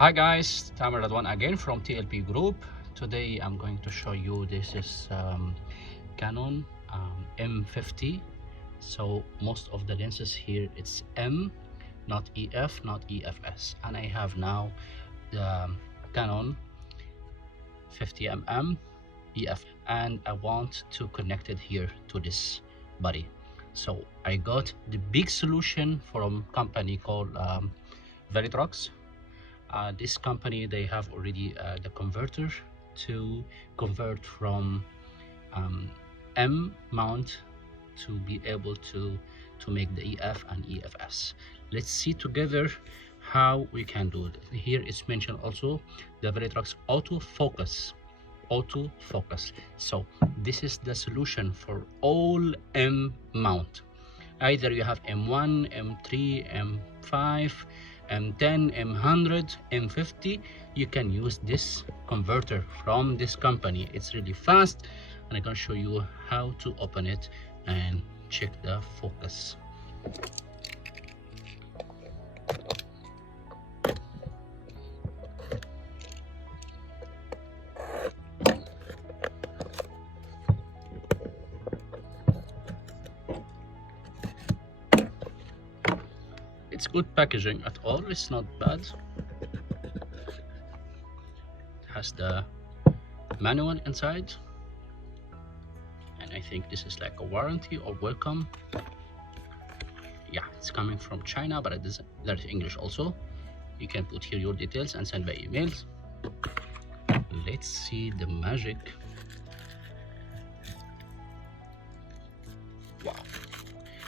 Hi guys, Tamer Radwan again from TLP Group. Today I'm going to show you this is Canon M50. So most of the lenses here it's M, not EF, not EFS, and I have now the Canon 50mm EF, and I want to connect it here to this body. So I got the big solution from company called Viltrox. This company, they have already the converter to convert from M mount to be able to make the EF and EFS. Let's see together how we can do it. Here it's mentioned also the Viltrox autofocus. So this is the solution for all M mount. Either you have M1, M3, M5, M10, M100, M50, you can use this converter from this company. It's really fast, and I can show you how to open it and check the focus. It's good packaging at all, it's not bad. It has the manual inside, and I think this is like a warranty or welcome. Yeah, it's coming from China, but there's English also. You can put here your details and send by emails. Let's see the magic. Wow,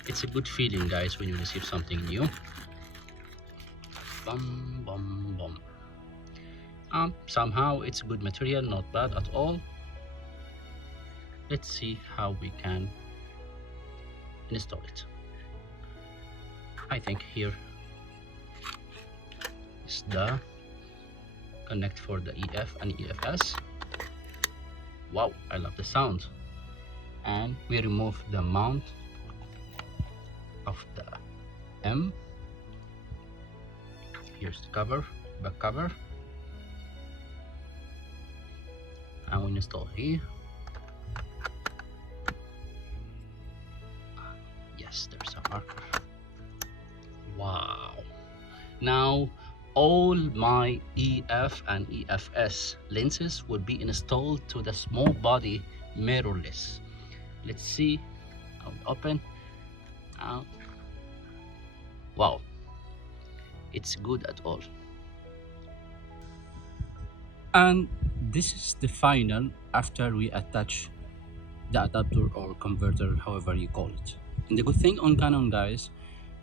it's a good feeling, guys, when you receive something new. Bum, bum, bum. Somehow it's good material, not bad at all. Let's see how we can install it. I think here is the connect for the EF and EFS. Wow, I love the sound. And we remove the mount of the M. Here's the cover, back cover, and we install here. Yes, there's a marker. Wow, now all my EF and EFS lenses will be installed to the small body mirrorless. Let's see. I'll open. Wow, it's good at all. And this is the final after we attach the adapter or converter, however you call it. And the good thing on Canon, guys,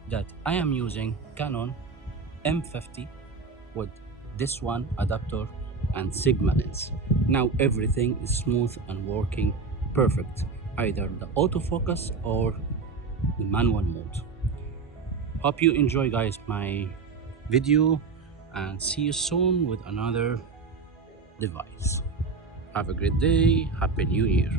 that I am using Canon M50 with this one adapter and Sigma lens. Now everything is smooth and working perfect, either the autofocus or the manual mode. Hope you enjoy, guys, my video, and see you soon with another device. Have a great day. Happy New Year.